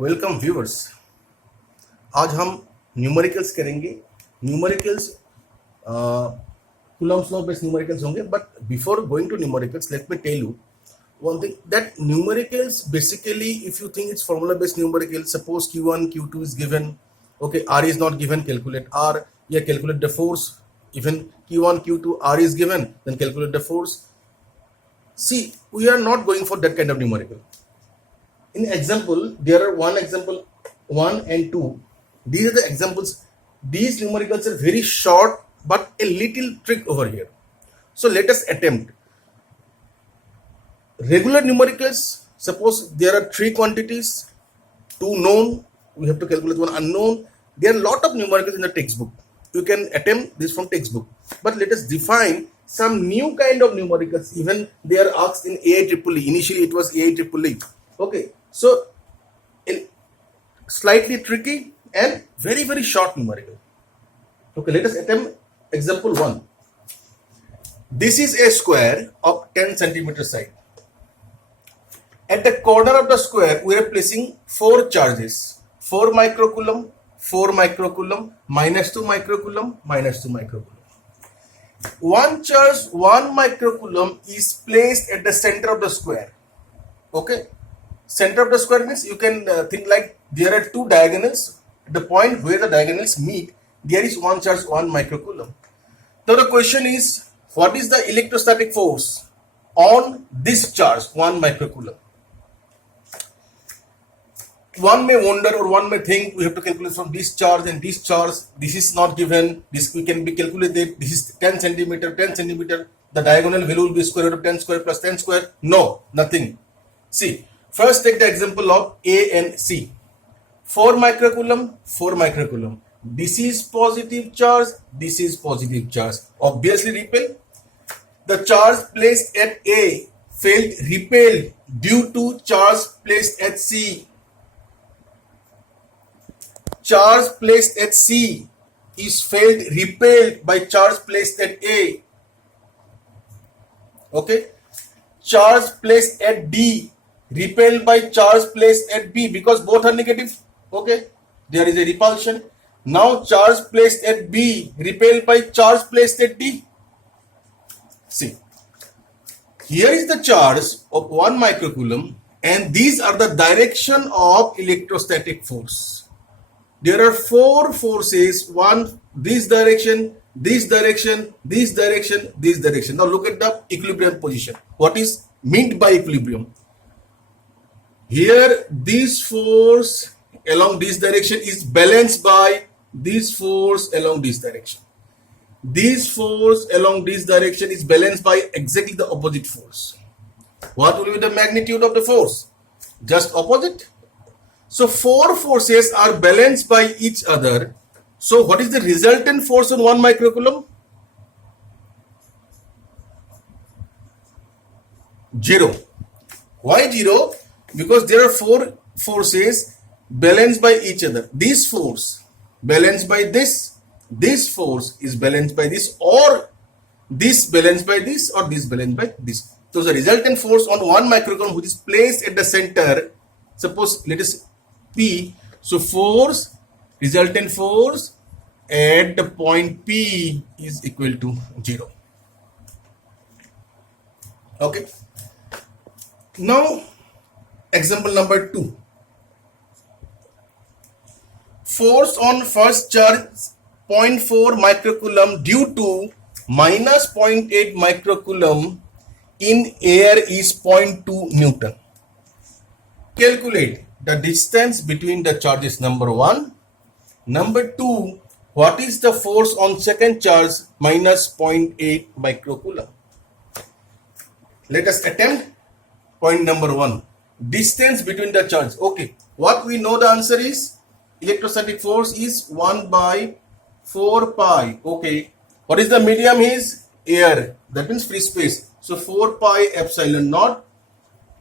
Welcome viewers. आज हम numericals करेंगे। Numericals Coulomb's law based numericals होंगे, but before going to numericals let me tell you one thing, that numericals basically, if you think it's formula based numericals, suppose q1 q2 is given, okay, r is not given, calculate r. Yeah, calculate the force. Even q1 q2 r is given, then calculate the force. See, we are not going for that kind of numerical. In example, there are one example 1 and 2. These are the examples. These numericals are very short but a little trick over here. So let us attempt. Regular numericals, suppose there are 3 quantities, 2 known, we have to calculate 1 unknown. There are a lot of numericals in the textbook. You can attempt this from textbook, but let us define some new kind of numericals. Even they are asked in AIEEE. Initially it was AIEEE. Okay, so slightly tricky and very short numerical. Okay, let us attempt example 1. This is a square of 10 centimeter side. At the corner of the square, we are placing 4 charges: 4 microcoulomb, 4 microcoulomb, minus 2 microcoulomb, minus 2 microcoulomb. One charge, 1 microcoulomb, is placed at the center of the square. Okay, center of the square means you can think like there are 2 diagonals. At the point where the diagonals meet, there is one charge, 1 microcoulomb. Now the question is, what is the electrostatic force on this charge, 1 microcoulomb? One may wonder, or one may think we have to calculate from this charge and this charge. This is not given. This we can be calculated. This is 10 centimeter, 10 centimeter. The diagonal value will be square root of 10 square plus 10 square. No, nothing. See, first take the example of A and C. 4 microcoulomb, 4 microcoulomb. This is positive charge. This is positive charge. Obviously repel. The charge placed at A felt repelled due to charge placed at C. Charge placed at C is felt repelled by charge placed at A. Okay. Charge placed at D repelled by charge placed at B, because both are negative. Okay. There is a repulsion. Now charge placed at B repelled by charge placed at D. See. Here is the charge of 1 microcoulomb, and these are the direction of electrostatic force. There are 4 forces, one this direction, this direction, this direction, this direction. Now look at the equilibrium position. What is meant by equilibrium? Here this force along this direction is balanced by this force along this direction. This force along this direction is balanced by exactly the opposite force. What will be the magnitude of the force? Just opposite. So 4 forces are balanced by each other. So what is the resultant force on 1 microcoulomb? 0. Why 0? Because there are 4 forces balanced by each other. This force balanced by this force is balanced by this, or this balanced by this, or this balanced by this. So the resultant force on 1 microcoulomb, which is placed at the center, suppose let us P. So force, resultant force at the point P is equal to 0. Okay. Now example number 2. Force on first charge 0.4 microcoulomb due to minus 0.8 microcoulomb in air is 0.2 Newton. Calculate the distance between the charges. Number 1. Number 2, what is the force on second charge minus 0.8 microcoulomb? Let us attempt point number 1. Distance between the charges. Okay, what we know the answer is electrostatic force is 1 by 4 pi. Okay, what is the medium is air, that means free space. So 4 pi epsilon naught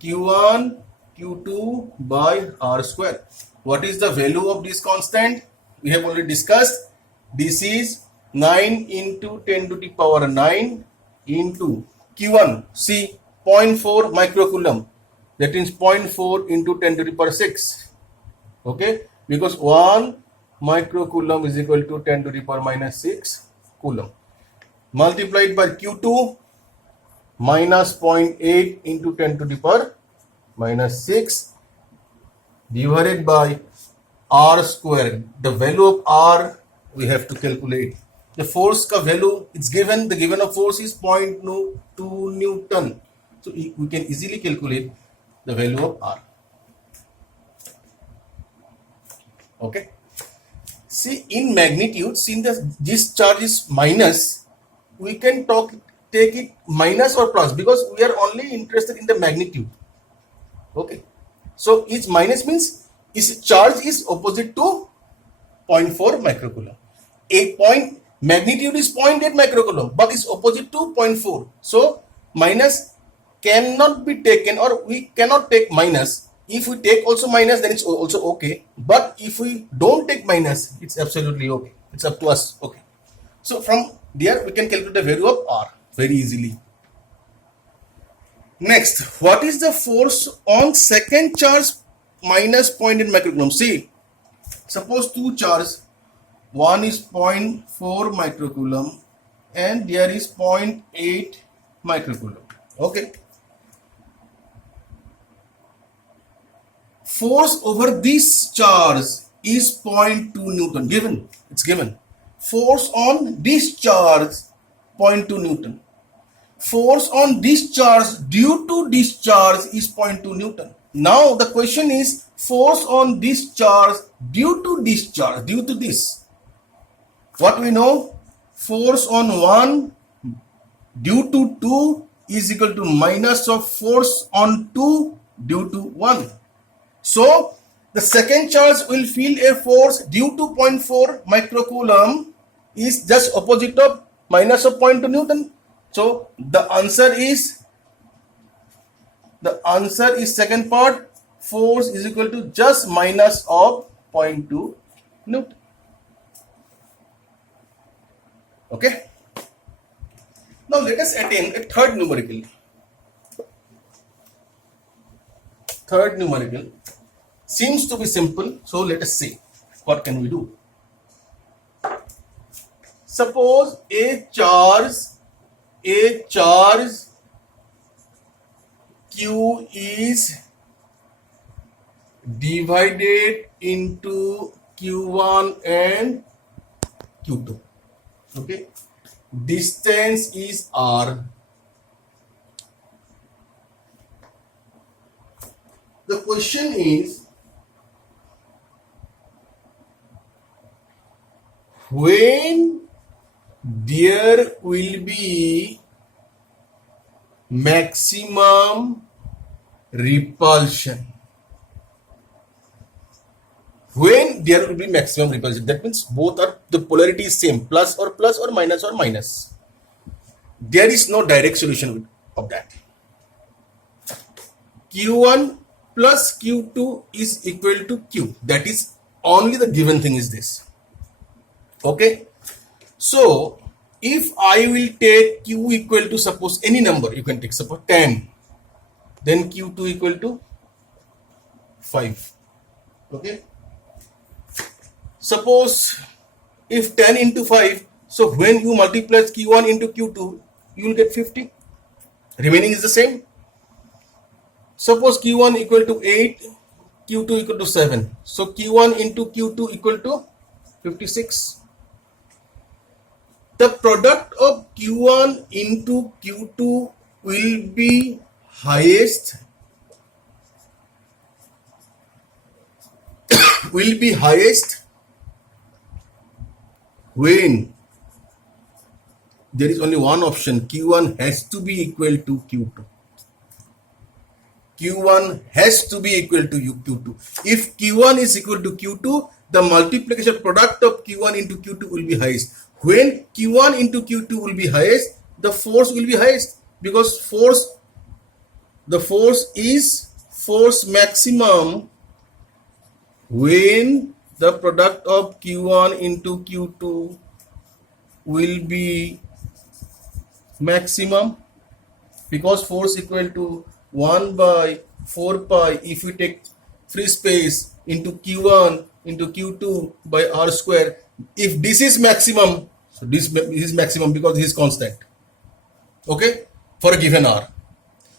q1 q2 by r square. What is the value of this constant? We have already discussed. This is 9 into 10 to the power 9 into q1. See, 0.4 microcoulomb. That means 0.4 into 10 to the power 6. Okay, because 1 microcoulomb is equal to 10 to the power minus 6 coulomb, multiplied by Q2 minus 0.8 into 10 to the power minus 6 divided by R square. The value of R we have to calculate. The force ka value it's given. The given of force is 0.2 Newton. So we can easily calculate the value of R. Okay. See, in magnitude, since this charge is minus, we can take it minus or plus because we are only interested in the magnitude. Okay. So its minus means its charge is opposite to 0.4 microcoulomb. Magnitude is 0.8 microcoulomb, but it's opposite to 0.4. So minus cannot be taken, or we cannot take minus. If we take also minus, then it's also okay. But if we don't take minus, it's absolutely okay. It's up to us. Okay. So from there we can calculate the value of R very easily. Next, what is the force on second charge minus 0.8 microcoulomb? See, suppose two charges, one is 0.4 microcoulomb and there is 0.8 microcoulomb. Okay. Force over this charge is 0.2 Newton. Given. It's given. Force on this charge 0.2 Newton. Force on this charge due to this charge is 0.2 Newton. Now the question is force on this charge due to this charge, due to this. What we know? Force on 1 due to 2 is equal to minus of force on 2 due to 1. So the second charge will feel a force due to 0.4 microcoulomb is just opposite of minus of 0.2 Newton. So the answer is second part, force is equal to just minus of 0.2 Newton. Okay. Now let us attain a third numerical. Third numerical seems to be simple, so let us see what can we do. Suppose a charge Q is divided into Q1 and Q2. Okay, distance is R. The question is, when there will be maximum repulsion? When there will be maximum repulsion, that means both are the polarity is same, plus or minus or minus. There is no direct solution of that. Q1 plus Q2 is equal to Q. That is only the given thing is this. Okay. So if I will take Q equal to suppose any number, you can take suppose 10, then Q2 equal to 5. Okay. Suppose if 10 into 5, so when you multiply Q1 into Q2, you will get 50. Remaining is the same. Suppose Q1 equal to 8, Q2 equal to 7. So Q1 into Q2 equal to 56. The product of Q1 into Q2 will be highest when there is only one option. Q1 has to be equal to Q2. Q1 has to be equal to Q2. If Q1 is equal to Q2, the multiplication product of Q1 into Q2 will be highest. When Q1 into Q2 will be highest, the force will be highest, because the force is force maximum when the product of Q1 into Q2 will be maximum, because force equal to 1 by 4 pi. If we take free space into Q1 into Q2 by R square. If this is maximum, so this is maximum because this is constant, okay, for a given R.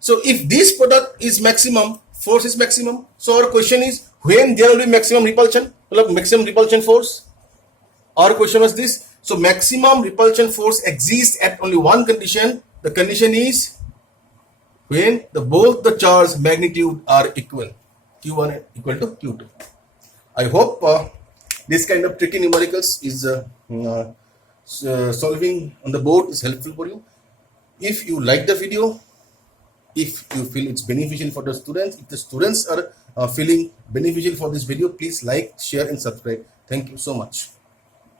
So if this product is maximum, force is maximum. So our question is, when there will be maximum repulsion, maximum repulsion force? Our question was this. So maximum repulsion force exists at only one condition. The condition is when both the charge magnitude are equal. Q1 equal to Q2. I hope this kind of tricky numericals is solving on the board is helpful for you. If you like the video, if you feel it's beneficial for the students, if the students are feeling beneficial for this video, please like, share and subscribe. Thank you so much.